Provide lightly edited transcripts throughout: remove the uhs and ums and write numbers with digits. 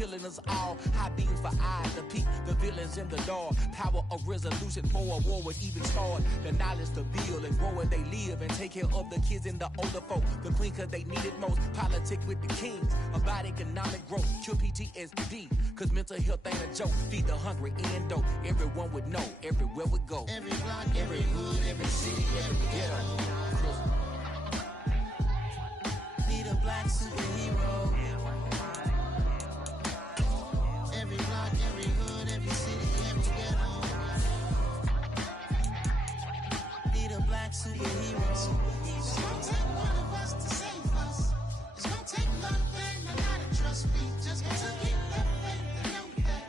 killing us all. High beams for eyes, the peak, the villains in the dark. Power of resolution for a war would even start. The knowledge to build and grow where they live and take care of the kids and the older folk. The queen cause they need it most. Politic with the kings about economic growth. Cure PTSD cause mental health ain't a joke. Feed the hungry and dope. Everyone would know everywhere we go. Every block, every hood, every city, every ghetto. Need a black superhero. Every block, every hood, every city, every ghetto. Need a black superhero. It's gonna take one of us to save us. It's gonna take love and a lot of trust me. Just to get that faith and know that.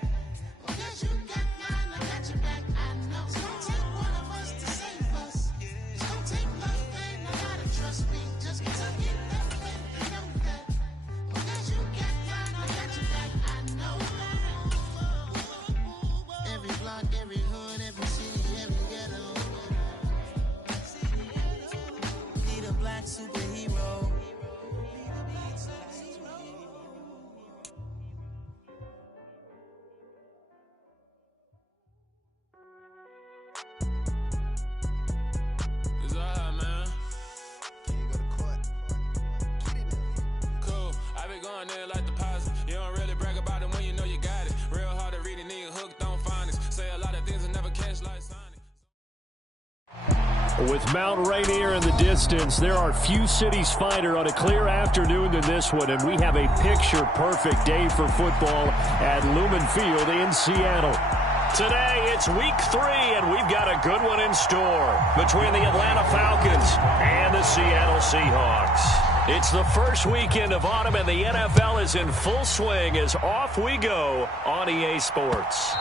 Well, guess you got mine, I got your back, I know. It's gonna take one of us to save us. It's gonna take love and a lot of trust me. Just to get that faith and know that. Well, guess you got mine, I got your back, I know. Every block, every hood, every city, every ghetto. Need a black superhero. It's all right, man. Can you go to court? Get it up. Cool. I been going there like deposit. You don't really brag about it when you know you got it. Real hard to read a nigga hooked on finance. Say a lot of things and never catch like Sonic. With Mount Rainier in the distance, there are few cities finer on a clear afternoon than this one, and we have a picture-perfect day for football at Lumen Field in Seattle. Today, it's week 3, and we've got a good one in store between the Atlanta Falcons and the Seattle Seahawks. It's the first weekend of autumn, and the NFL is in full swing as off we go on EA Sports.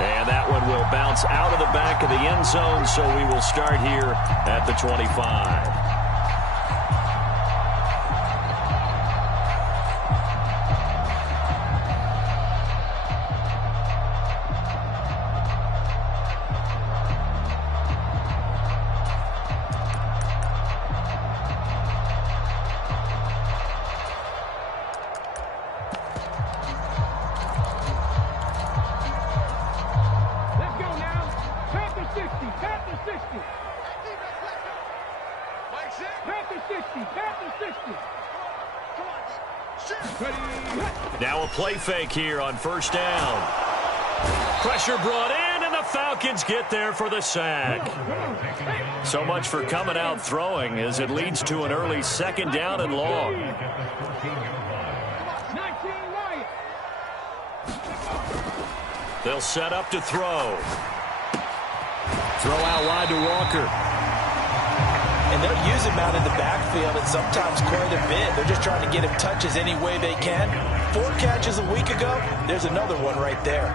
And that one will bounce out of the back of the end zone, so we will start here at the 25. Now a play fake here on first down. Pressure brought in, and the Falcons get there for the sack. So much for coming out throwing as it leads to an early second down and long. They'll set up to throw. Throw out wide to Walker. And they'll use him out in the backfield and sometimes quite a bit. They're just trying to get him touches any way they can. 4 catches a week ago. There's another one right there.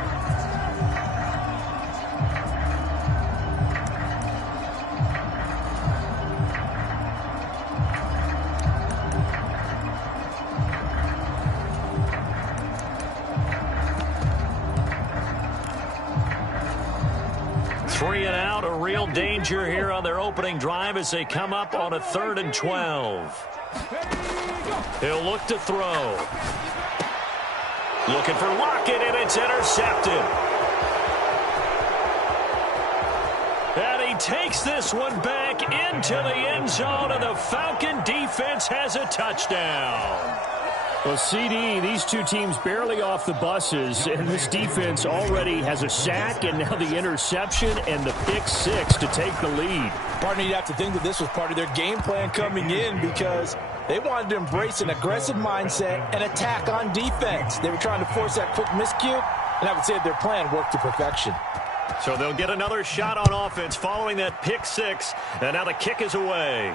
Three and out, a real danger here on their opening drive as they come up on a 3rd and 12. He'll look to throw. Looking for Lockett, and it's intercepted. And he takes this one back into the end zone, and the Falcon defense has a touchdown. Well, CD, these two teams barely off the buses, and this defense already has a sack and now the interception and the pick 6 to take the lead. Partner, you'd have to think that this was part of their game plan coming in because they wanted to embrace an aggressive mindset and attack on defense. They were trying to force that quick miscue, and I would say their plan worked to perfection. So they'll get another shot on offense following that pick 6, and now the kick is away.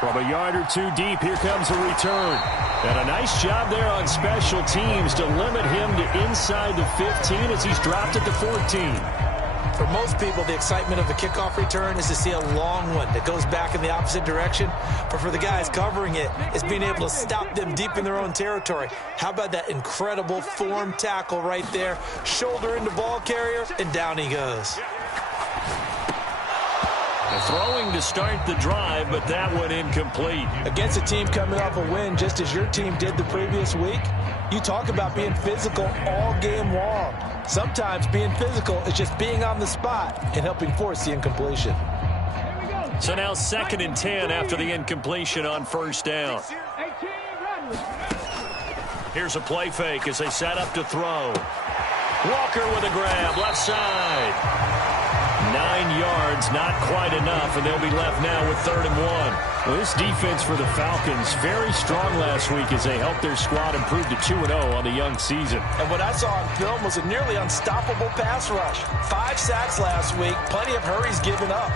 From a yard or two deep, here comes a return. And a nice job there on special teams to limit him to inside the 15 as he's dropped at the 14. For most people, the excitement of a kickoff return is to see a long one that goes back in the opposite direction. But for the guys covering it, it's being able to stop them deep in their own territory. How about that incredible form tackle right there? Shoulder into ball carrier, and down he goes. Throwing to start the drive, but that one incomplete. Against a team coming off a win just as your team did the previous week, You talk about being physical all game long. Sometimes being physical is just being on the spot and helping force the incompletion. So now 2nd and 10 after the incompletion on first down. Here's a play fake as they set up to throw. Walker with a grab, left side. 9 yards, not quite enough, and they'll be left now with 3rd and 1. Well, this defense for the Falcons, very strong last week as they helped their squad improve to 2-0 on the young season. And what I saw on film was a nearly unstoppable pass rush. 5 sacks last week, plenty of hurries given up.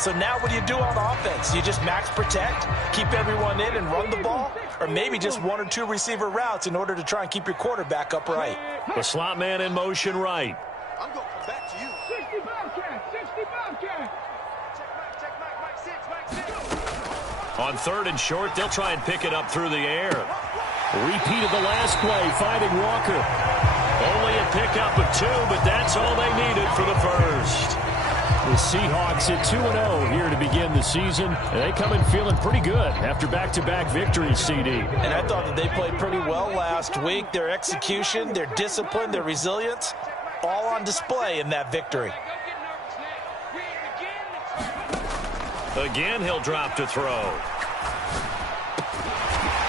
So now what do you do on offense? You just max protect, keep everyone in and run the ball? Or maybe just 1 or 2 receiver routes in order to try and keep your quarterback upright? The slot man in motion right. I'm going to come back to you. 65 cat, 65 cat. On 3rd and short, they'll try and pick it up through the air. Repeat of the last play, finding Walker. Only a pickup of 2, but that's all they needed for the first. The Seahawks at 2-0 here to begin the season. They come in feeling pretty good after back-to-back victories, CD. And I thought that they played pretty well last week. Their execution, their discipline, their resilience, all on display in that victory. Again, he'll drop to throw.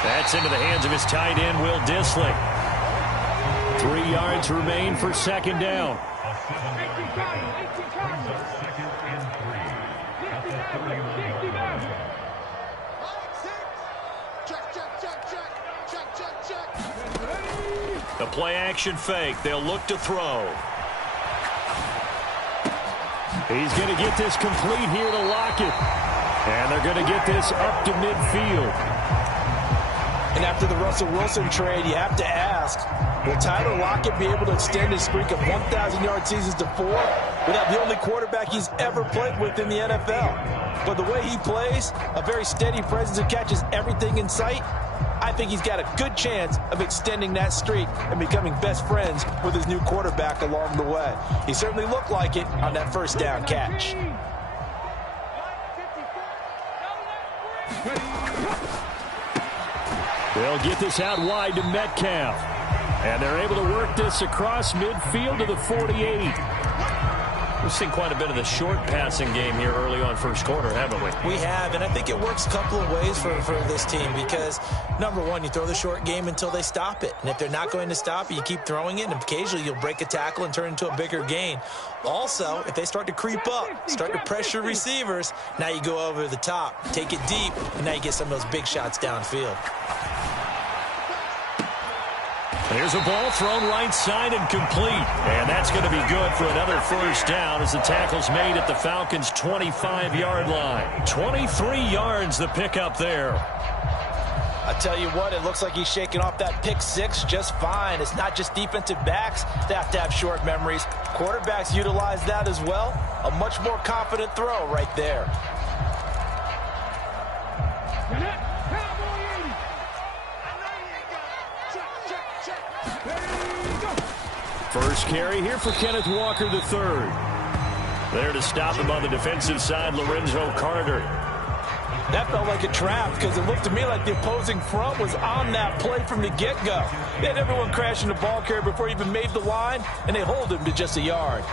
That's into the hands of his tight end, Will Dissling. 3 yards remain for 2nd down. The play-action fake. They'll look to throw. He's going to get this complete here to Lockett. And they're going to get this up to midfield. And after the Russell Wilson trade, you have to ask, will Tyler Lockett be able to extend his streak of 1,000-yard seasons to 4 without the only quarterback he's ever played with in the NFL? But the way he plays, a very steady presence who catches everything in sight, I think he's got a good chance of extending that streak and becoming best friends with his new quarterback along the way. He certainly looked like it on that first down catch. They'll get this out wide to Metcalf. And they're able to work this across midfield to the 48. We've seen quite a bit of the short passing game here early on first quarter, haven't we? We have, and I think it works a couple of ways for this team because, number one, you throw the short game until they stop it. And if they're not going to stop it, you keep throwing it, and occasionally you'll break a tackle and turn into a bigger gain. Also, if they start to creep up, start to pressure receivers, now you go over the top, take it deep, and now you get some of those big shots downfield. Here's a ball thrown right side and complete. And that's going to be good for another first down as the tackle's made at the Falcons' 25-yard line. 23 yards the pickup there. I tell you what, it looks like he's shaking off that pick six just fine. It's not just defensive backs that have to have short memories. Quarterbacks utilize that as well. A much more confident throw right there. First carry here for Kenneth Walker III. There to stop him on the defensive side, Lorenzo Carter. That felt like a trap because it looked to me like the opposing front was on that play from the get-go. They had everyone crashing the ball carrier before he even made the line, and they hold him to just a yard.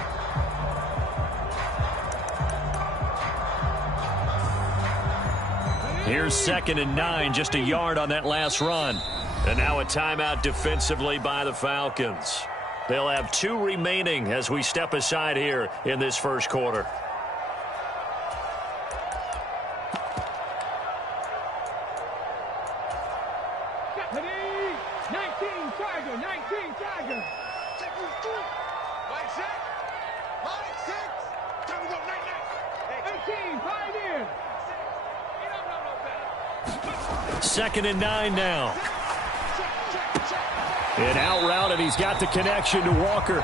Here's 2nd and 9, just a yard on that last run. And now a timeout defensively by the Falcons. They'll have 2 remaining as we step aside here in this first quarter. Second and 9 now. An out route, and he's got the connection to Walker.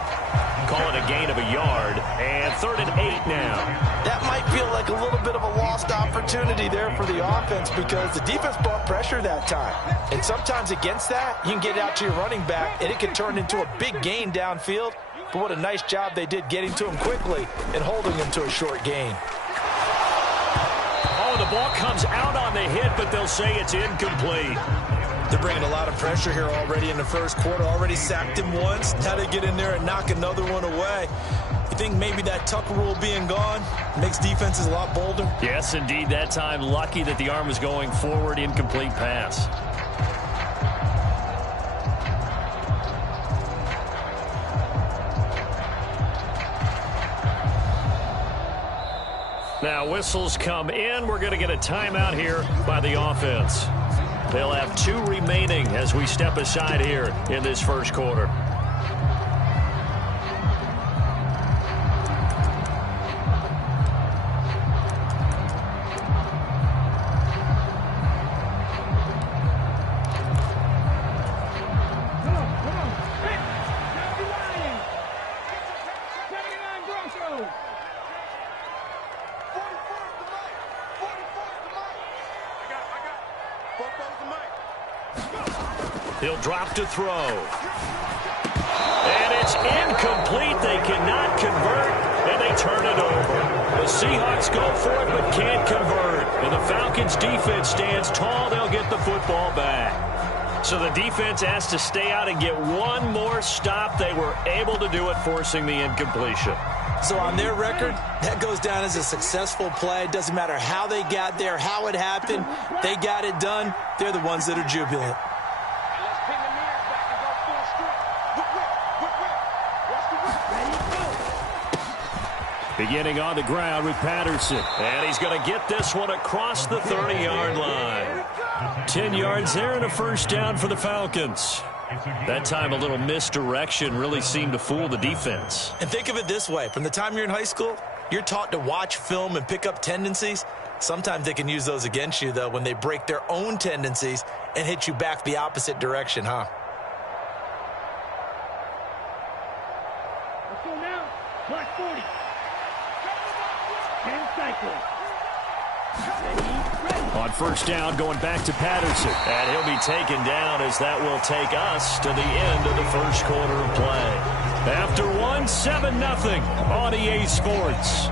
Call it a gain of a yard, and 3rd and 8 now. That might feel like a little bit of a lost opportunity there for the offense because the defense brought pressure that time. And sometimes against that, you can get it out to your running back, and it can turn into a big gain downfield. But what a nice job they did getting to him quickly and holding him to a short gain. Oh, the ball comes out on the hit, but they'll say it's incomplete. They're bringing a lot of pressure here already in the first quarter. Already sacked him once. Now they get in there and knock another one away. You think maybe that Tucker rule being gone makes defenses a lot bolder? Yes, indeed. That time, lucky that the arm was going forward. Incomplete pass. Now whistles come in. We're going to get a timeout here by the offense. They'll have 2 remaining as we step aside here in this first quarter. He'll drop to throw. And it's incomplete. They cannot convert, and they turn it over. The Seahawks go for it but can't convert. And the Falcons defense stands tall. They'll get the football back. So the defense has to stay out and get one more stop. They were able to do it, forcing the incompletion. So on their record, that goes down as a successful play. It doesn't matter how they got there, how it happened. They got it done. They're the ones that are jubilant. Beginning on the ground with Patterson. And he's going to get this one across the 30-yard line. 10 yards there and a first down for the Falcons. That time a little misdirection really seemed to fool the defense. And think of it this way. From the time you're in high school, you're taught to watch film and pick up tendencies. Sometimes they can use those against you, though, when they break their own tendencies and hit you back the opposite direction, huh? Let's go now. Clock 40. 10 seconds. On first down, going back to Patterson. And he'll be taken down as that will take us to the end of the first quarter of play. After one, 7-0 on EA Sports.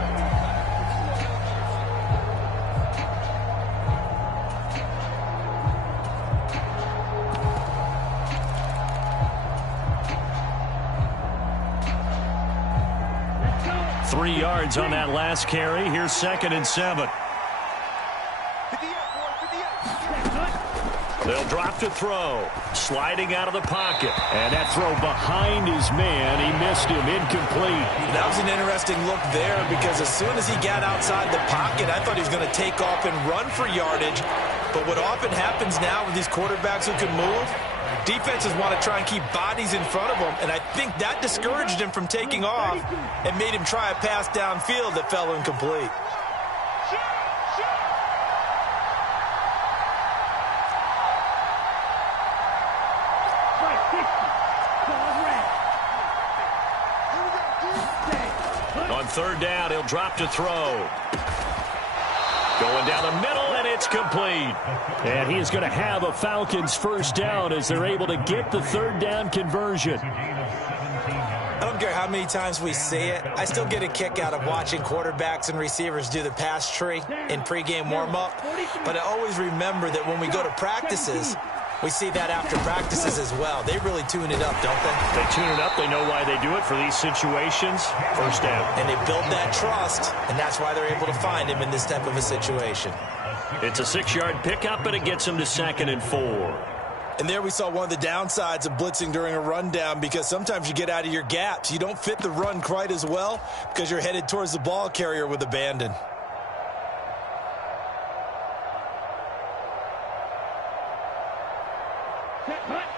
Let's go. 3 yards on that last carry. Here's 2nd and 7. They'll drop to throw. Sliding out of the pocket. And that throw behind his man. He missed him. Incomplete. That was an interesting look there because as soon as he got outside the pocket, I thought he was going to take off and run for yardage. But what often happens now with these quarterbacks who can move, defenses want to try and keep bodies in front of them. And I think that discouraged him from taking off and made him try a pass downfield that fell incomplete. On third down, he'll drop to throw. Going down the middle, and it's complete. And he is going to have a Falcons first down as they're able to get the third down conversion. I don't care how many times we say it, I still get a kick out of watching quarterbacks and receivers do the pass tree in pregame warm-up. But I always remember that when we go to practices, we see that after practices as well. They really tune it up, don't they? They tune it up. They know why they do it for these situations. First down. And they build that trust, and that's why they're able to find him in this type of a situation. It's a 6-yard pickup, and it gets him to 2nd and 4. And there we saw one of the downsides of blitzing during a rundown because sometimes you get out of your gaps. You don't fit the run quite as well because you're headed towards the ball carrier with abandon.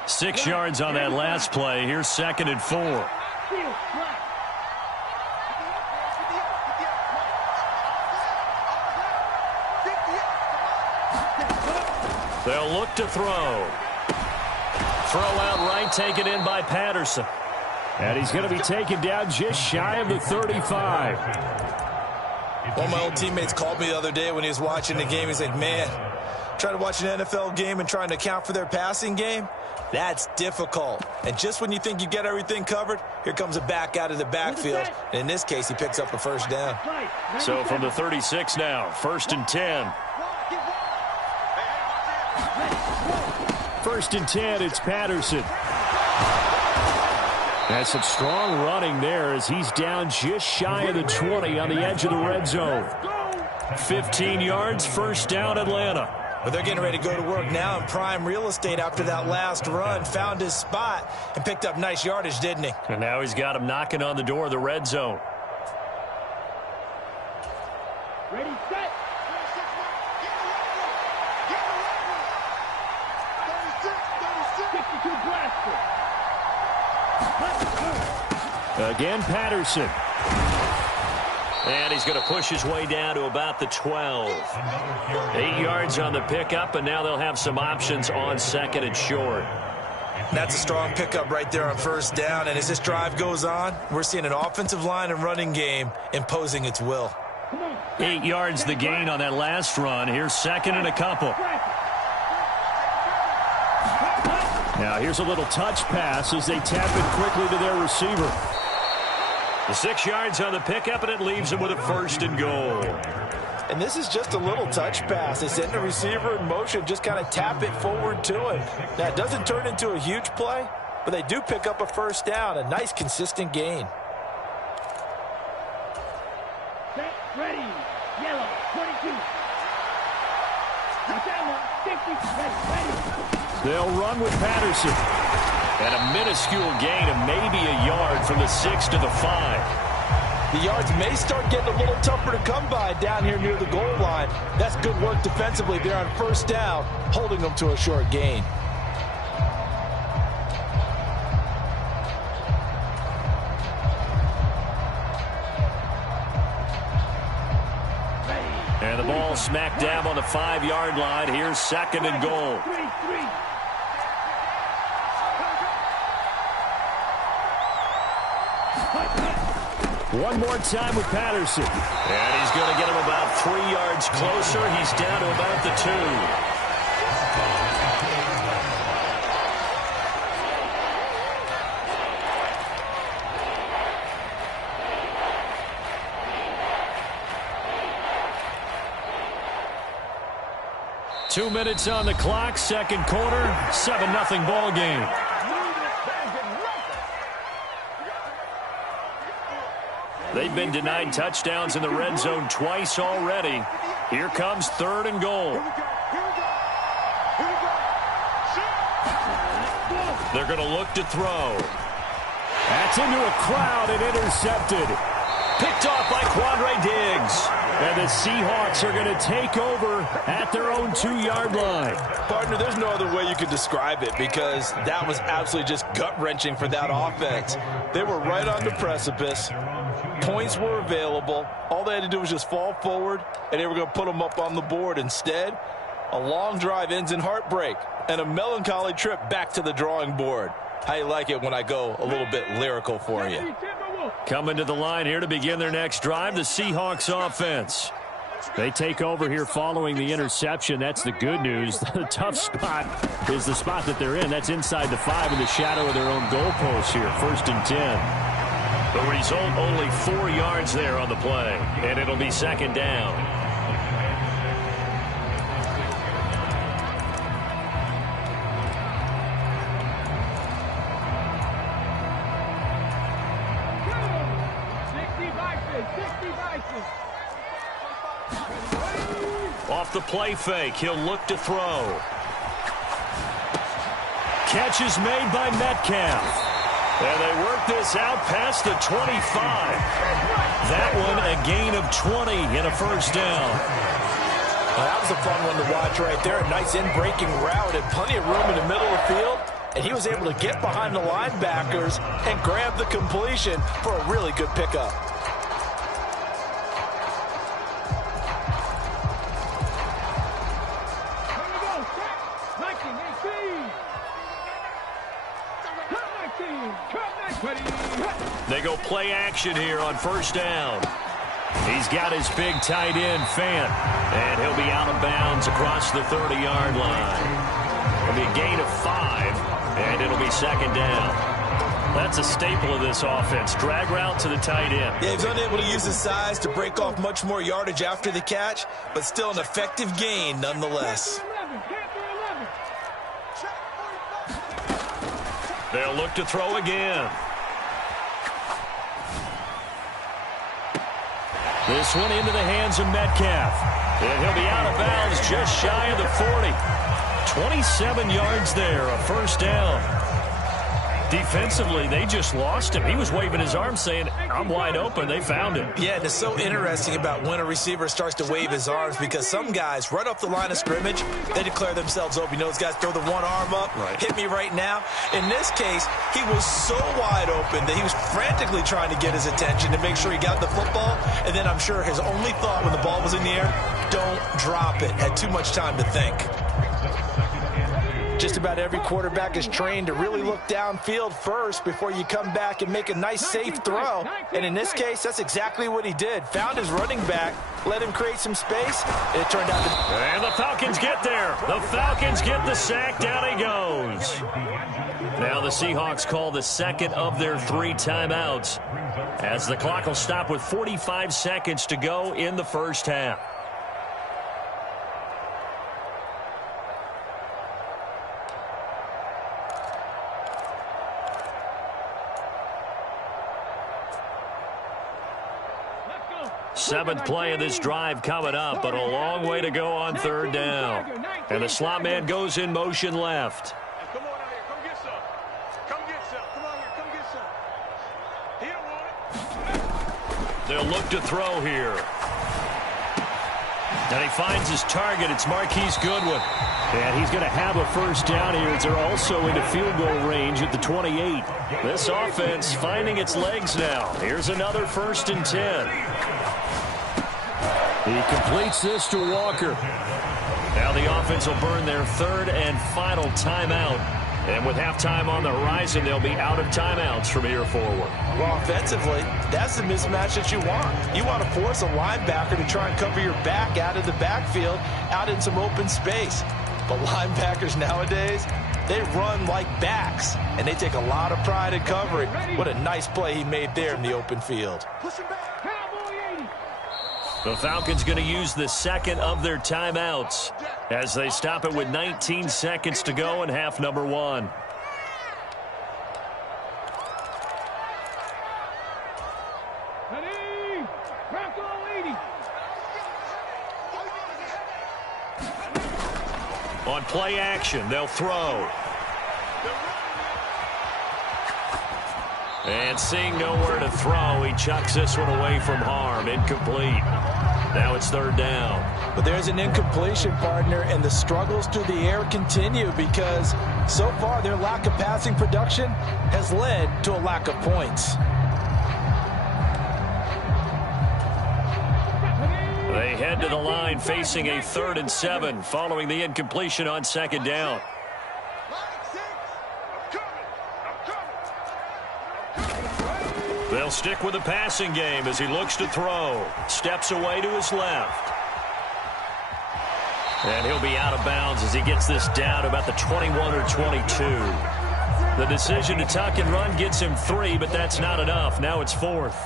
Six yards on that last play. Here's 2nd and 4. They'll look to throw. Throw out right, taken in by Patterson. And he's going to be taken down just shy of the 35. One of my old teammates called me the other day when he was watching the game. He's like, man, trying to watch an NFL game and trying to account for their passing game, that's difficult. And just when you think you get everything covered, here comes a back out of the backfield. And in this case, he picks up a first down. So from the 36 now, 1st and 10. first and 10, it's Patterson. That's some strong running there as he's down just shy of the 20 on the edge of the red zone. 15 yards, first down, Atlanta. But they're getting ready to go to work now in prime real estate after that last run. Found his spot and picked up nice yardage, didn't he? And now he's got him knocking on the door of the red zone. Ready, set. Again, Patterson. And he's going to push his way down to about the 12. 8 yards on the pickup, and now they'll have some options on second and short. That's a strong pickup right there on first down. And as this drive goes on, we're seeing an offensive line and running game imposing its will. 8 yards the gain on that last run. Here's second and a couple. Now here's a little touch pass as they tap it quickly to their receiver. The 6 yards on the pickup, and it leaves him with a first and goal. And this is just a little touch pass. They send the receiver in motion, just kind of tap it forward to him. Now, it doesn't turn into a huge play, but they do pick up a first down, a nice, consistent gain. Set, ready, yellow, 22. Down, 50, ready. They'll run with Patterson. And a minuscule gain of maybe a yard from the 6 to the 5. The yards may start getting a little tougher to come by down here near the goal line. That's good work defensively there on first down, holding them to a short gain. And the ball smack dab on the 5-yard line. Here's second and goal. One more time with Patterson. And he's going to get him about 3 yards closer. He's down to about the 2. Two minutes on the clock, second quarter, 7-0 ball game. They've been denied touchdowns in the red zone twice already. Here comes third and goal. They're going to look to throw. That's into a crowd and intercepted. Picked off by Quandre Diggs. And the Seahawks are going to take over at their own 2-yard line. Partner, there's no other way you could describe it because that was absolutely just gut-wrenching for that offense. They were right on the precipice. Points were available. All they had to do was just fall forward, and they were going to put them up on the board. Instead, a long drive ends in heartbreak and a melancholy trip back to the drawing board. How you like it when I go a little bit lyrical for you? Coming to the line here to begin their next drive, the Seahawks offense. They take over here following the interception. That's the good news. The tough spot is the spot that they're in. That's inside the 5 in the shadow of their own goalpost here. First and 10. The result, only 4 yards there on the play, and it'll be second down. Off the play fake, he'll look to throw. Catch is made by Metcalf. And they work this out past the 25. That one a gain of 20 and a first down. Well, that was a fun one to watch right there. A nice in-breaking route and plenty of room in the middle of the field. And he was able to get behind the linebackers and grab the completion for a really good pickup. They go play action here on first down. He's got his big tight end, Fant, and he'll be out of bounds across the 30-yard line. It'll be a gain of 5, and it'll be second down. That's a staple of this offense. Drag route to the tight end. Yeah, he's unable to use his size to break off much more yardage after the catch, but still an effective gain nonetheless. They'll look to throw again. This one into the hands of Metcalf. And he'll be out of bounds just shy of the 40. 27 yards there, a first down. Defensively, they just lost him. He was waving his arms saying, I'm wide open. They found him. Yeah, and it's so interesting about when a receiver starts to wave his arms because some guys, right off the line of scrimmage, they declare themselves open. You know, those guys throw the one arm up, hit me right now. In this case, he was so wide open that he was frantically trying to get his attention to make sure he got the football. And then I'm sure his only thought when the ball was in the air, don't drop it. Had too much time to think. Just about every quarterback is trained to really look downfield first before you come back and make a nice, safe throw. And in this case, that's exactly what he did. Found his running back, let him create some space, and it turned out to... And the Falcons get there. The Falcons get the sack. Down he goes. Now the Seahawks call the second of their 3 timeouts as the clock will stop with 45 seconds to go in the first half. Seventh play of this drive coming up, but a long way to go on third down. And the slot man goes in motion left. Come on out here. Come get some. Come get some. Come on here. Come get some. He don't want it. They'll look to throw here. And he finds his target. It's Marquise Goodwin. And he's going to have a first down here as they're also into field goal range at the 28. This offense finding its legs now. Here's another 1st and 10. He completes this to Walker. Now the offense will burn their 3rd and final timeout. And with halftime on the horizon, they'll be out of timeouts from here forward. Well, offensively, that's the mismatch that you want. You want to force a linebacker to try and cover your back out of the backfield, out in some open space. But linebackers nowadays, they run like backs, and they take a lot of pride in covering. What a nice play he made there in the open field. The Falcons going to use the second of their timeouts as they stop it with 19 seconds to go in half number 1. On play action, they'll throw. And seeing nowhere to throw, he chucks this one away from harm. Incomplete. Now it's 3rd down. But there's an incompletion, partner, and the struggles through the air continue because so far their lack of passing production has led to a lack of points. They head to the line facing a 3rd and 7 following the incompletion on 2nd down. They'll stick with the passing game as he looks to throw. Steps away to his left. And he'll be out of bounds as he gets this down to about the 21 or 22. The decision to tuck and run gets him 3, but that's not enough. Now it's 4th.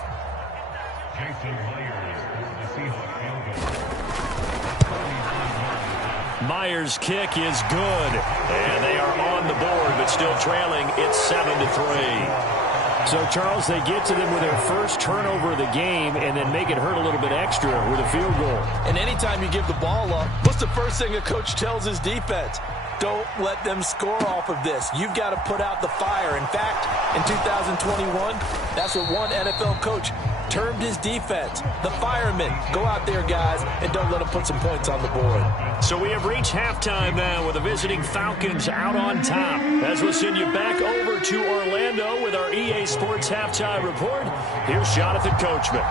Myers' kick is good. And they are on the board, but still trailing. It's 7-3. So, Charles, they get to them with their first turnover of the game and then make it hurt a little bit extra with a field goal. And anytime you give the ball up, what's the first thing a coach tells his defense? Don't let them score off of this. You've got to put out the fire. In fact, in 2021, that's what one NFL coach termed his defense, the firemen. Go out there, guys, and don't let them put some points on the board. So we have reached halftime now with the visiting Falcons out on top. As we'll send you back over to Orlando with our EA Sports Halftime Report, here's Jonathan Coachman.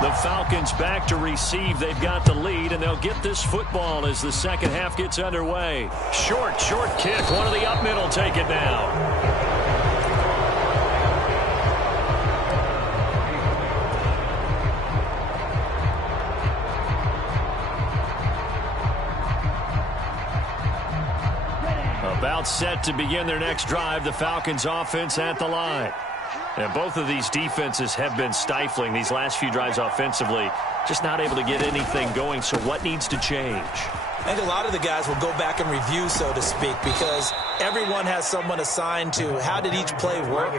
The Falcons back to receive. They've got the lead, and they'll get this football as the second half gets underway. Short kick. One of the up middle take it now. About set to begin their next drive, the Falcons offense at the line. And both of these defenses have been stifling these last few drives offensively. Just not able to get anything going, so what needs to change? I think a lot of the guys will go back and review, so to speak, because everyone has someone assigned to how did each play work.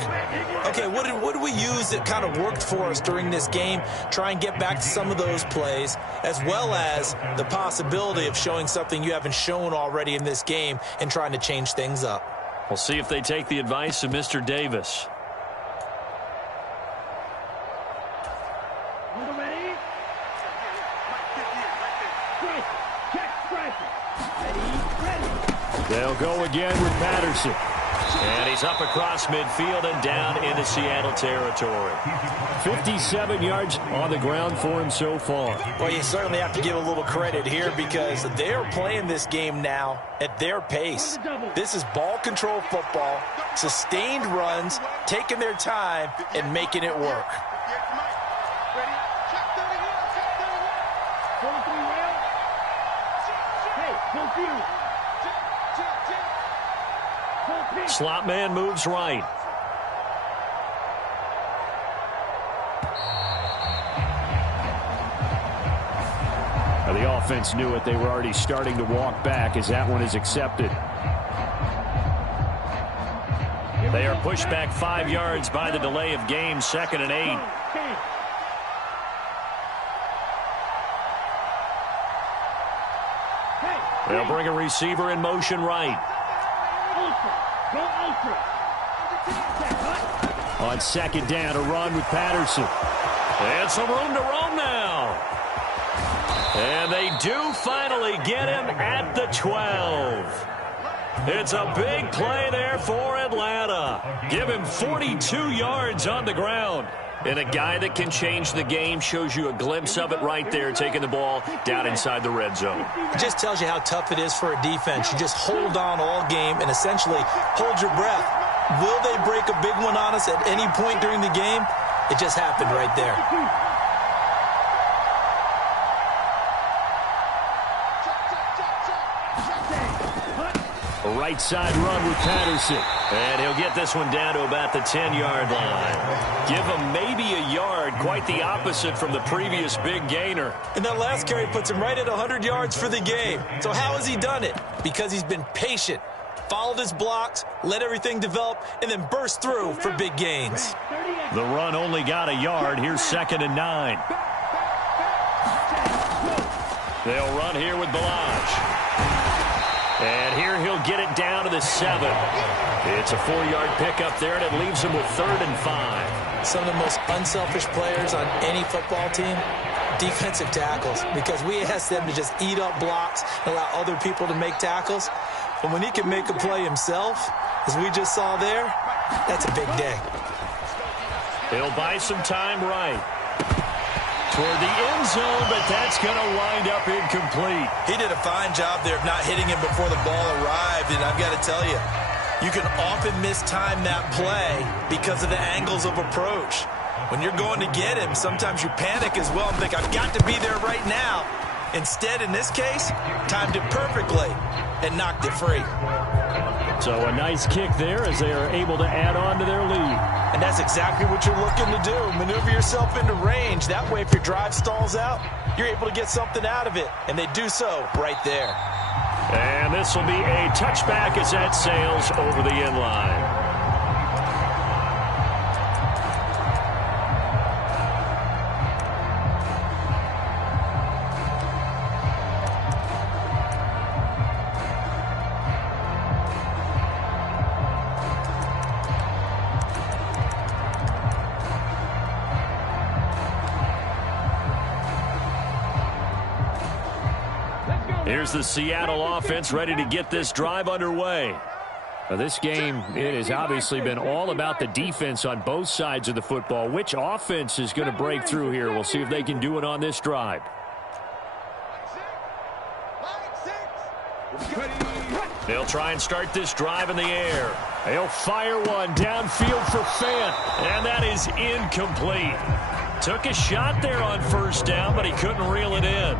Okay, what did we use that kind of worked for us during this game? Try and get back to some of those plays, as well as the possibility of showing something you haven't shown already in this game and trying to change things up. We'll see if they take the advice of Mr. Davis. They'll go again with Patterson. And he's up across midfield and down into Seattle territory. 57 yards on the ground for him so far. Well, you certainly have to give a little credit here because they're playing this game now at their pace. This is ball control football, sustained runs, taking their time and making it work. Slot man moves right. Now the offense knew it. They were already starting to walk back as that one is accepted. They are pushed back 5 yards by the delay of game, 2nd and 8. They'll bring a receiver in motion right. On 2nd down, a run with Patterson. And some room to roam now. And they do finally get him at the 12. It's a big play there for Atlanta. Give him 42 yards on the ground. And a guy that can change the game, shows you a glimpse of it right there, taking the ball down inside the red zone. It just tells you how tough it is for a defense. You just hold on all game and essentially hold your breath. Will they break a big one on us at any point during the game? It just happened right there. A right side run with Patterson. And he'll get this one down to about the 10-yard line. Give him maybe a yard, quite the opposite from the previous big gainer. And that last carry puts him right at 100 yards for the game. So how has he done it? Because he's been patient, followed his blocks, let everything develop, and then burst through for big gains. The run only got a yard. Here's 2nd and 9. They'll run here with Balaj. And here he'll get it down to the 7. It's a 4-yard pickup there, and it leaves him with 3rd and 5. Some of the most unselfish players on any football team, defensive tackles, because we ask them to just eat up blocks and allow other people to make tackles. But when he can make a play himself, as we just saw there, that's a big day. He'll buy some time right toward the end zone, but that's going to wind up incomplete. He did a fine job there of not hitting him before the ball arrived, and I've got to tell you, you can often mistime that play because of the angles of approach. When you're going to get him, sometimes you panic as well and think, I've got to be there right now. Instead, in this case, timed it perfectly and knocked it free. So a nice kick there as they are able to add on to their lead. And that's exactly what you're looking to do. Maneuver yourself into range. That way, if your drive stalls out, you're able to get something out of it. And they do so right there. And this will be a touchback as that sails over the end line. Here's the Seattle offense ready to get this drive underway. Now this game, it has obviously been all about the defense on both sides of the football. Which offense is going to break through here? We'll see if they can do it on this drive. They'll try and start this drive in the air. They'll fire one downfield for Fant, and that is incomplete. Took a shot there on 1st down, but he couldn't reel it in.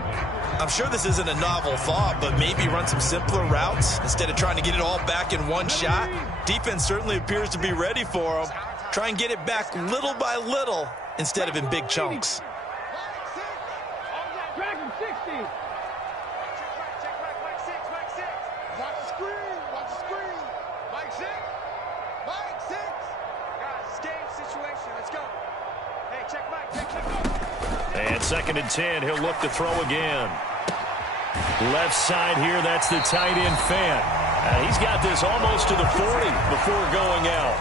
I'm sure this isn't a novel thought, but maybe run some simpler routes instead of trying to get it all back in one shot. Defense certainly appears to be ready for him. Try and get it back little by little instead of in big chunks. And 2nd and 10, he'll look to throw again. Left side here, that's the tight end Fant. He's got this almost to the 40 before going out.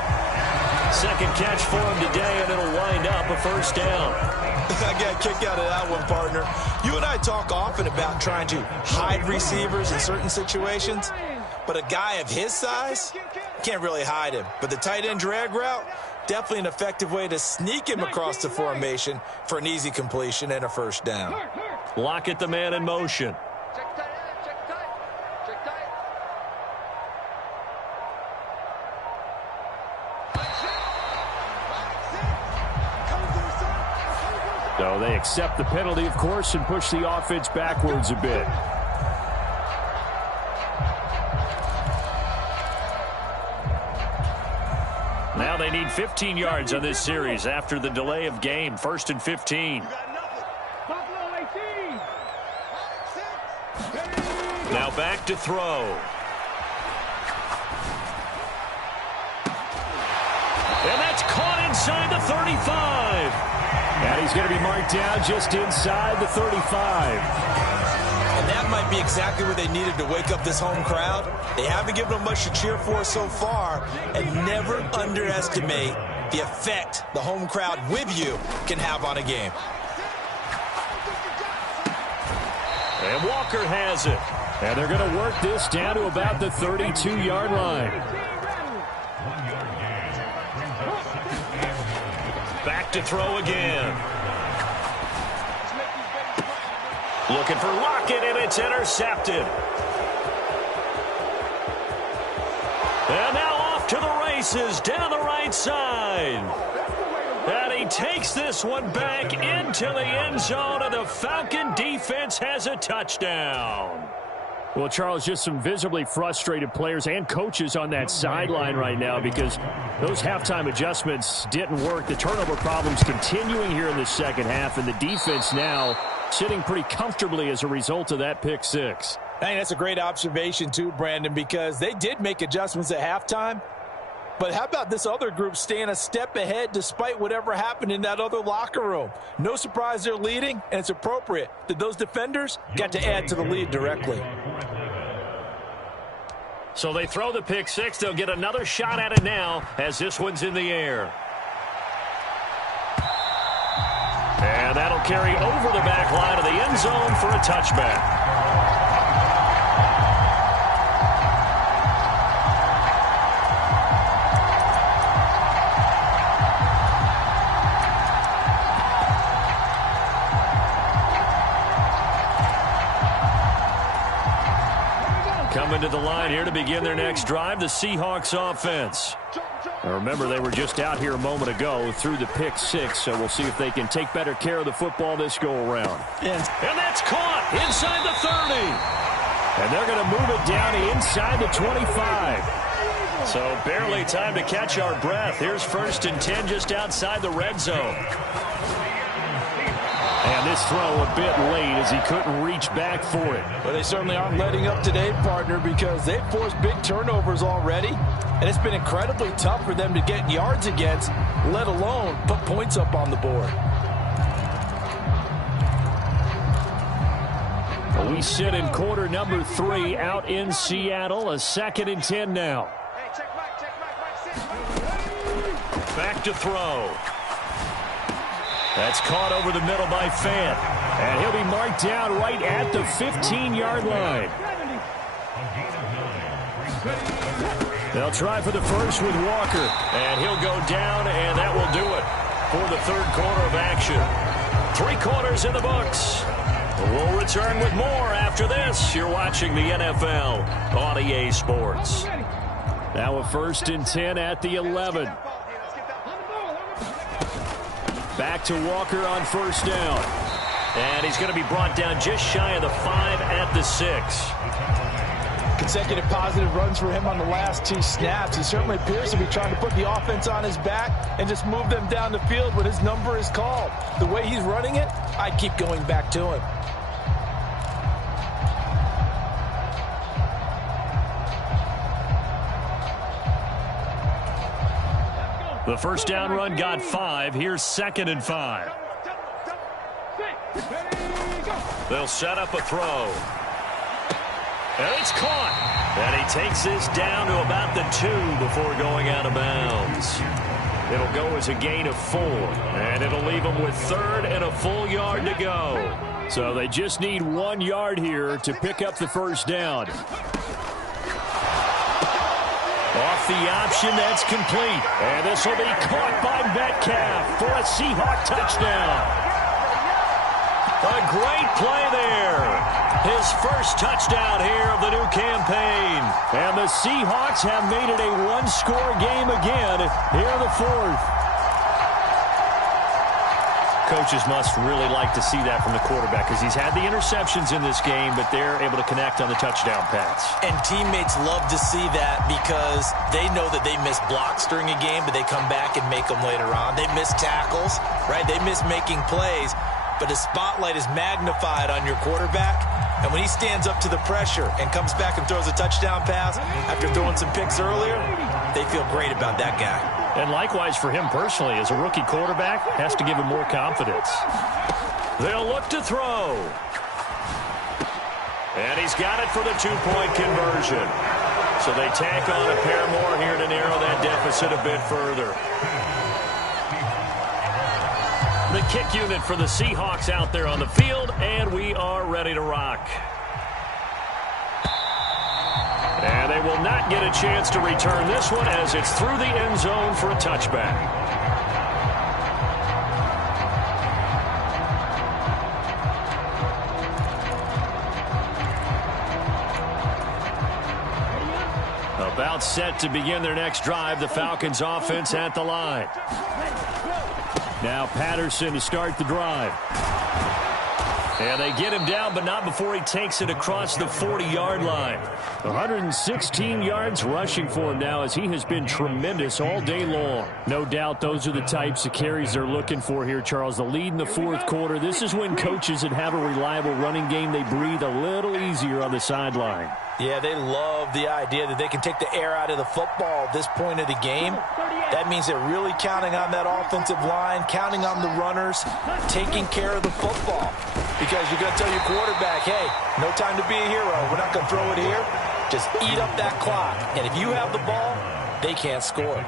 Second catch for him today, and it'll wind up a first down. I got a kick out of that one, partner. You and I talk often about trying to hide receivers in certain situations, but a guy of his size can't really hide him. But the tight end drag route, definitely an effective way to sneak him across the formation for an easy completion and a first down. Lockett, the man in motion. Check tight, check tight, check tight. So they accept the penalty, of course, and push the offense backwards a bit. Now they need 15 yards on this series after the delay of game. 1st and 15. Now back to throw. And that's caught inside the 35. And he's going to be marked down just inside the 35. And that might be exactly what they needed to wake up this home crowd. They haven't given them much to cheer for so far, and never underestimate the effect the home crowd with you can have on a game. And Walker has it. And they're going to work this down to about the 32-yard line. Back to throw again. Looking for Lockett, and it's intercepted. And now off to the races down the right side. And he takes this one back into the end zone, and the Falcon defense has a touchdown. Well, Charles, just some visibly frustrated players and coaches on that sideline right now because those halftime adjustments didn't work. The turnover problems continuing here in the second half, and the defense now sitting pretty comfortably as a result of that pick six. I think that's a great observation too, Brandon, because they did make adjustments at halftime. But how about this other group staying a step ahead despite whatever happened in that other locker room? No surprise they're leading, and it's appropriate that those defenders got to add to the lead directly. So they throw the pick six. They'll get another shot at it now as this one's in the air. And that'll carry over the back line of the end zone for a touchback. Coming to the line here to begin their next drive, the Seahawks offense. Now remember, they were just out here a moment ago through the pick six, so we'll see if they can take better care of the football this go-around. And that's caught inside the 30. And they're going to move it down inside the 25. So barely time to catch our breath. Here's 1st and 10 just outside the red zone. And this throw a bit late as he couldn't reach back for it. But they certainly aren't letting up today, partner, because they've forced big turnovers already. And it's been incredibly tough for them to get yards against, let alone put points up on the board. We sit in quarter number 3 out in Seattle. A 2nd and 10 now. Back to throw. That's caught over the middle by Fant. And he'll be marked down right at the 15-yard line. They'll try for the first with Walker. And he'll go down, and that will do it for the third quarter of action. 3 quarters in the books. We'll return with more after this. You're watching the NFL on EA Sports. Now a 1st and 10 at the 11. Back to Walker on 1st down. And he's going to be brought down just shy of the 5 at the 6. Consecutive positive runs for him on the last 2 snaps. He certainly appears to be trying to put the offense on his back and just move them down the field when his number is called. The way he's running it, I'd keep going back to him. The 1st down run got 5. Here's 2nd and 5. They'll set up a throw. And it's caught. And he takes this down to about the 2 before going out of bounds. It'll go as a gain of 4. And it'll leave them with 3rd and a full yard to go. So they just need 1 yard here to pick up the first down. Off the option, that's complete. And this will be caught by Metcalf for a Seahawk touchdown. A great play there. His first touchdown here of the new campaign. And the Seahawks have made it a 1-score game again here in the 4th. Coaches must really like to see that from the quarterback because he's had the interceptions in this game, but they're able to connect on the touchdown pass. And teammates love to see that because they know that they miss blocks during a game, but they come back and make them later on. They miss tackles, right? They miss making plays, but the spotlight is magnified on your quarterback. And when he stands up to the pressure and comes back and throws a touchdown pass after throwing some picks earlier, they feel great about that guy. And likewise for him personally, as a rookie quarterback, has to give him more confidence. They'll look to throw. And he's got it for the 2-point conversion. So they tack on a pair more here to narrow that deficit a bit further. The kick unit for the Seahawks out there on the field, and we are ready to rock. And they will not get a chance to return this one as it's through the end zone for a touchback. About set to begin their next drive, the Falcons offense at the line. Now Patterson to start the drive. And they get him down, but not before he takes it across the 40-yard line. 116 yards rushing for him now as he has been tremendous all day long. No doubt those are the types of carries they're looking for here, Charles. The lead in the 4th quarter. This is when coaches that have a reliable running game, they breathe a little easier on the sideline. Yeah, they love the idea that they can take the air out of the football at this point of the game. That means they're really counting on that offensive line, counting on the runners, taking care of the football. Because you're going to tell your quarterback, hey, no time to be a hero. We're not going to throw it here. Just eat up that clock. And if you have the ball, they can't score.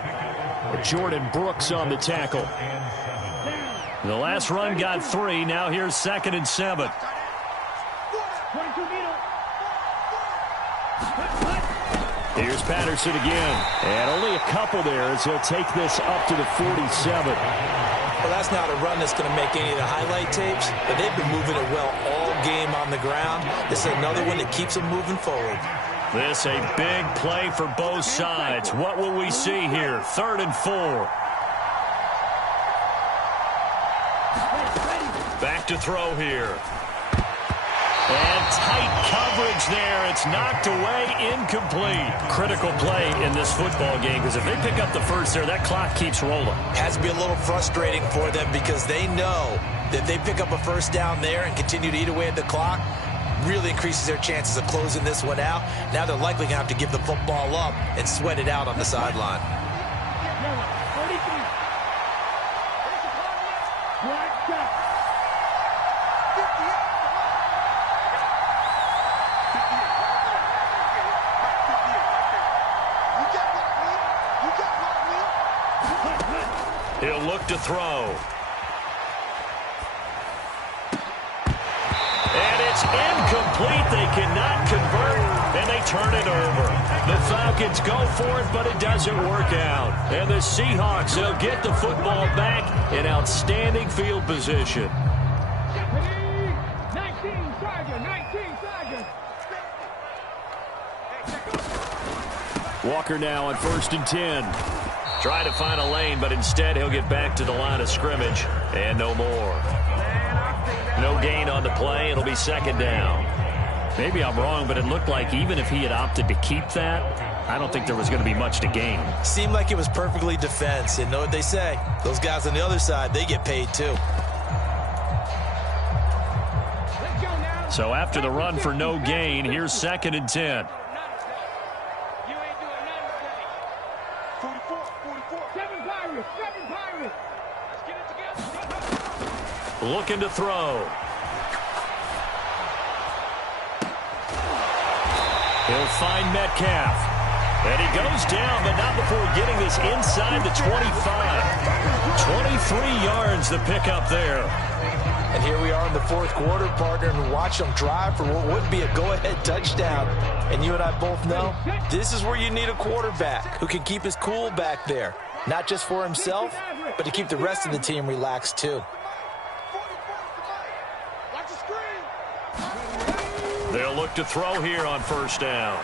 Jordan Brooks on the tackle. The last run got 3. Now here's 2nd and 7. Here's Patterson again. And only a couple there as he'll take this up to the 47. Well, that's not a run that's going to make any of the highlight tapes, but they've been moving it well all game on the ground. This is another one that keeps them moving forward. This a big play for both sides. What will we see here? 3rd and 4. Back to throw here. And tight coverage there. It's knocked away, incomplete. Critical play in this football game because if they pick up the first there, that clock keeps rolling. Has to be a little frustrating for them because they know that they pick up a first down there and continue to eat away at the clock, really increases their chances of closing this one out. Now they're likely going to have to give the football up and sweat it out on the sideline. He'll look to throw. And it's incomplete. They cannot convert, and they turn it over. The Falcons go for it, but it doesn't work out. And the Seahawks, they'll get the football back in outstanding field position. 19 Sergeant. Walker now on 1st and 10. Try to find a lane, but instead he'll get back to the line of scrimmage. And no more. No gain on the play. It'll be 2nd down. Maybe I'm wrong, but it looked like even if he had opted to keep that, I don't think there was going to be much to gain. Seemed like it was perfectly defense. And know what they say? Those guys on the other side, they get paid too. So after the run for no gain, here's 2nd and 10. Looking to throw. He'll find Metcalf. And he goes down, but not before getting this inside the 25. 23 yards the pickup there. And here we are in the fourth quarter, partner, and watch them drive for what would be a go-ahead touchdown. And you and I both know this is where you need a quarterback who can keep his cool back there. Not just for himself, but to keep the rest of the team relaxed too. They'll look to throw here on first down.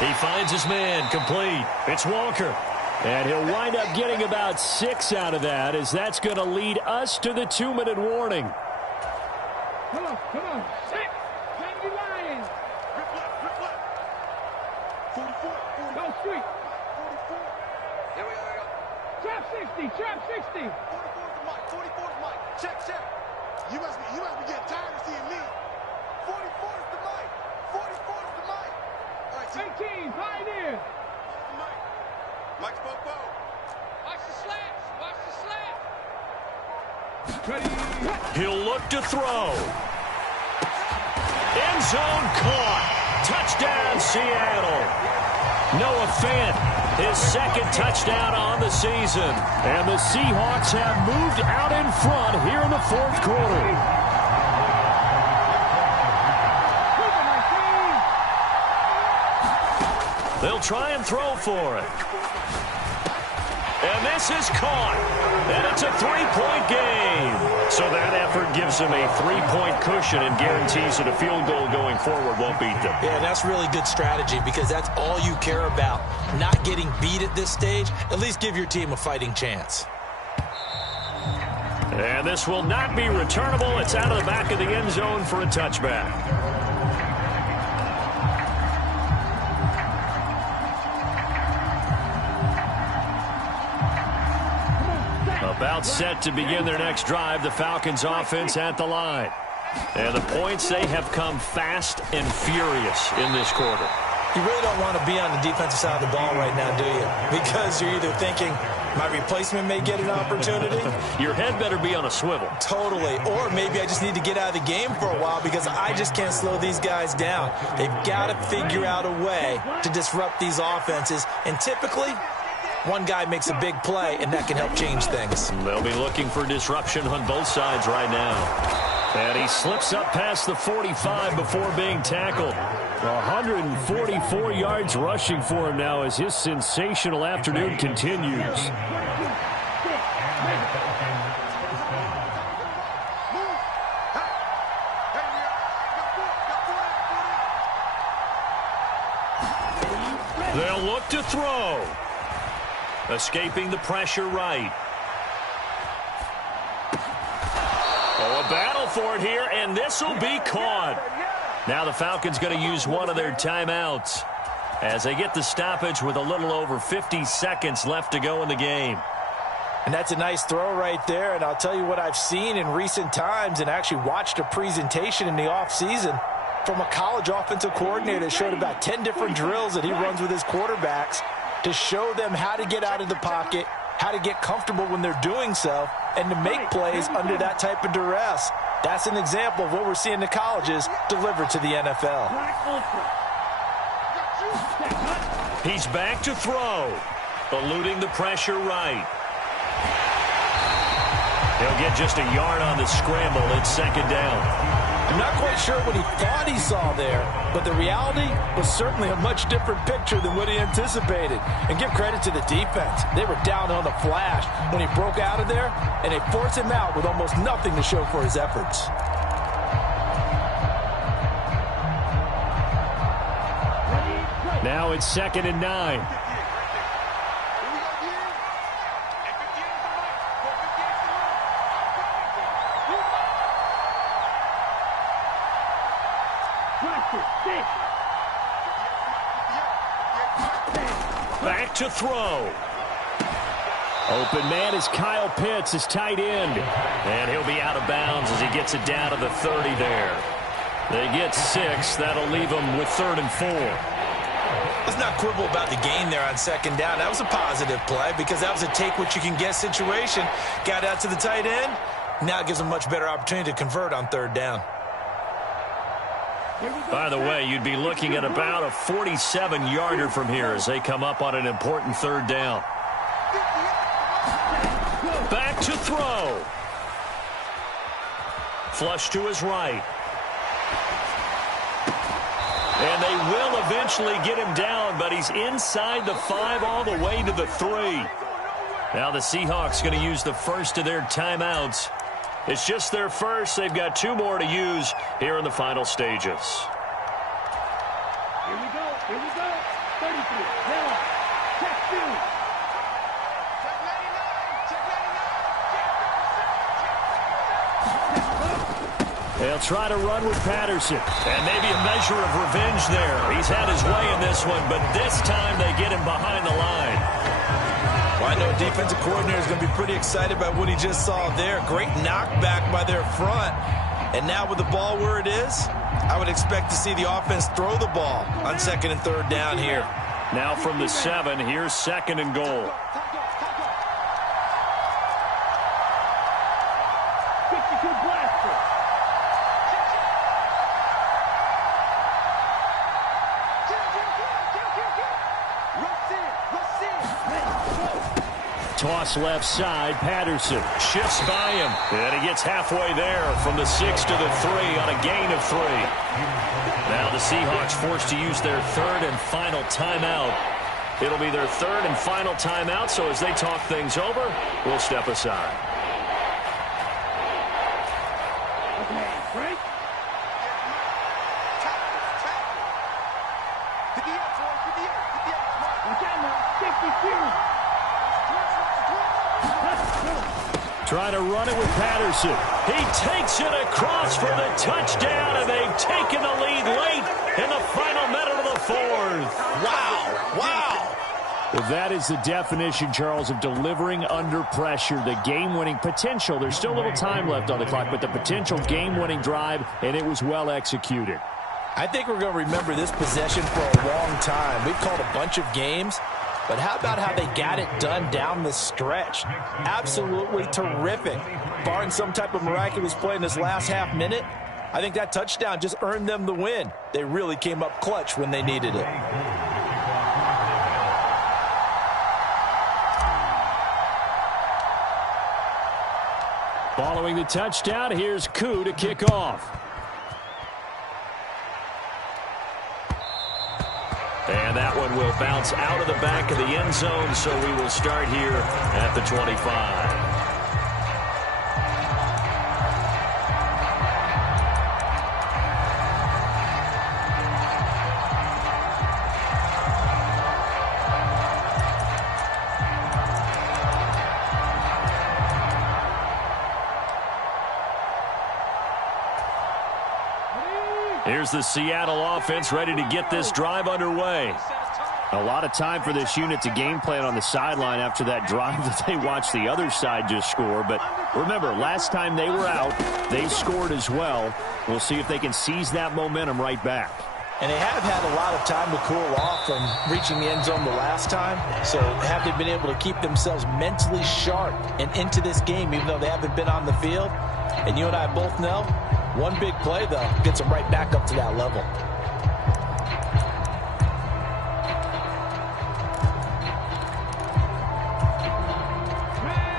He finds his man, complete. It's Walker. And he'll wind up getting about 6 out of that, as that's going to lead us to the 2-minute warning. Come on, come on. Set. Time to be lying. Rip left. 44. Go street. 44. Here we go. Trap 60. Trap 60. 44 is the mic. 44 is the mic. Check. You must be getting tired of seeing me. 44 is the mic. 44 is the mic. All right, 18. Pioneer. Mike's Bobo. Watch the slats. Watch the slats. Ready. He'll look to throw. End zone caught. Touchdown, Seattle. Noah Fant, his second touchdown on the season. And the Seahawks have moved out in front here in the fourth quarter. They'll try and throw for it. And this is caught. And it's a 3-point game. So that effort gives them a 3-point cushion and guarantees that a field goal going forward won't beat them. Yeah, that's really good strategy because that's all you care about. Not getting beat at this stage. At least give your team a fighting chance. And this will not be returnable. It's out of the back of the end zone for a touchback. About set to begin their next drive, the Falcons offense at the line. And the points, they have come fast and furious in this quarter. You really don't want to be on the defensive side of the ball right now, do you? Because you're either thinking, my replacement may get an opportunity. Your head better be on a swivel. Totally. Or maybe I just need to get out of the game for a while because I just can't slow these guys down. They've got to figure out a way to disrupt these offenses. And typically, one guy makes a big play, and that can help change things. They'll be looking for disruption on both sides right now. And he slips up past the 45 before being tackled. 144 yards rushing for him now as his sensational afternoon continues. They'll look to throw. Escaping the pressure right. Oh, a battle for it here, and this will be caught. Now the Falcons going to use one of their timeouts as they get the stoppage with a little over 50 seconds left to go in the game. And that's a nice throw right there, and I'll tell you what I've seen in recent times and actually watched a presentation in the offseason from a college offensive coordinator that showed about 10 different drills that he runs with his quarterbacks to show them how to get out of the pocket, how to get comfortable when they're doing so, and to make plays under that type of duress. That's an example of what we're seeing the colleges deliver to the NFL. He's back to throw, eluding the pressure right. He'll get just a yard on the scramble. It's second down. I'm not quite sure what he thought he saw there, but the reality was certainly a much different picture than what he anticipated. And give credit to the defense. They were down on the flash when he broke out of there, and they forced him out with almost nothing to show for his efforts. Now it's 2nd and 9. Back to throw. Open man is Kyle Pitts, his tight end. And he'll be out of bounds as he gets it down to the 30 there. They get 6. That'll leave them with 3rd and 4. Let's not quibble about the gain there on second down. That was a positive play because that was a take-what-you-can-get situation. Got out to the tight end. Now it gives them a much better opportunity to convert on 3rd down. By the way, you'd be looking at about a 47-yarder from here as they come up on an important third down. Back to throw. Flush to his right. And they will eventually get him down, but he's inside the 5 all the way to the 3. Now the Seahawks going to use the first of their timeouts. It's just their first. They've got 2 more to use here in the final stages. Here we go. 33. Now, check 2. They'll try to run with Patterson. And maybe a measure of revenge there. He's had his way in this one, but this time they get him behind the line. Well, I know defensive coordinator is going to be pretty excited by what he just saw there. Great knockback by their front. And now with the ball where it is, I would expect to see the offense throw the ball on 2nd and 3rd down here. Now from the 7, here's 2nd and goal. Toss left side, Patterson shifts by him, and he gets halfway there from the 6 to the 3 on a gain of 3. Now the Seahawks forced to use their 3rd and final timeout. It'll be their 3rd and final timeout, so as they talk things over, we'll step aside. Trying to run it with Patterson. He takes it across for the touchdown, and they've taken the lead late in the final minute of the 4th. Wow. Well, that is the definition, Charles, of delivering under pressure. The game-winning potential. There's still a little time left on the clock, but the potential game-winning drive, and it was well executed. I think we're going to remember this possession for a long time. We've called a bunch of games. But how about how they got it done down the stretch? Absolutely terrific. Barring some type of miraculous play in this last half minute, I think that touchdown just earned them the win. They really came up clutch when they needed it. Following the touchdown, here's Koo to kick off. And that one will bounce out of the back of the end zone, so we will start here at the 25. Here's the Seattle offense ready to get this drive underway. A lot of time for this unit to game plan on the sideline after that drive that they watched the other side just score. But remember, last time they were out, they scored as well. We'll see if they can seize that momentum right back. And they have had a lot of time to cool off from reaching the end zone the last time. So have they been able to keep themselves mentally sharp and into this game, even though they haven't been on the field? And you and I both know, one big play, though, gets them right back up to that level.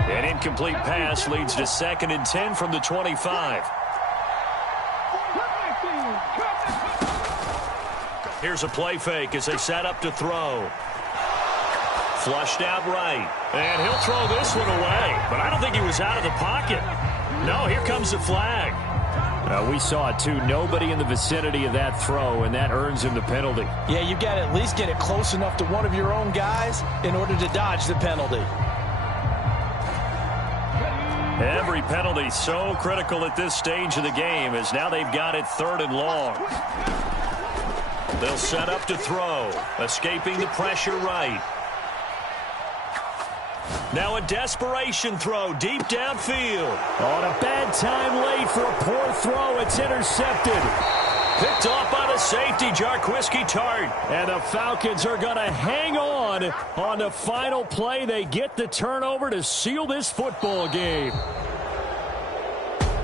An incomplete pass leads to 2nd and 10 from the 25. Here's a play fake as they set up to throw. Flushed out right. And he'll throw this one away. But I don't think he was out of the pocket. No, here comes the flag. We saw it, too. Nobody in the vicinity of that throw, and that earns him the penalty. Yeah, you've got to at least get it close enough to one of your own guys in order to dodge the penalty. Every penalty so critical at this stage of the game, as now they've got it 3rd and long. They'll set up to throw, escaping the pressure right. Now a desperation throw deep downfield. On a bad time late for a poor throw. It's intercepted. Picked off by the safety, Jarquiski Tart. And the Falcons are going to hang on the final play. They get the turnover to seal this football game.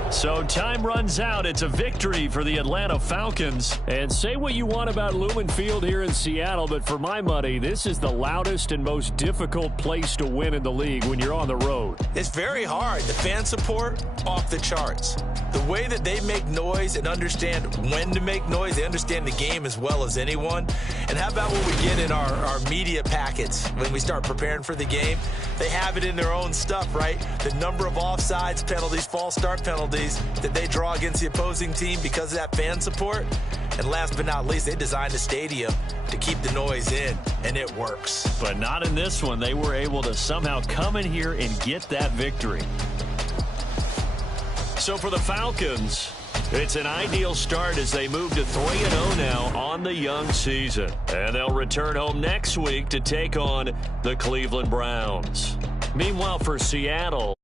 So time runs out. It's a victory for the Atlanta Falcons. And say what you want about Lumen Field here in Seattle, but for my money, this is the loudest and most difficult place to win in the league when you're on the road. It's very hard. The fan support, off the charts. The way that they make noise and understand when to make noise, they understand the game as well as anyone. And how about what we get in our media packets when we start preparing for the game? They have it in their own stuff, right? The number of offsides penalties, false start penalties that they draw against the opposing team because of that fan support. And last but not least, they designed a stadium to keep the noise in, and it works. But not in this one. They were able to somehow come in here and get that victory. So for the Falcons, it's an ideal start as they move to 3-0 now on the young season. And they'll return home next week to take on the Cleveland Browns. Meanwhile, for Seattle,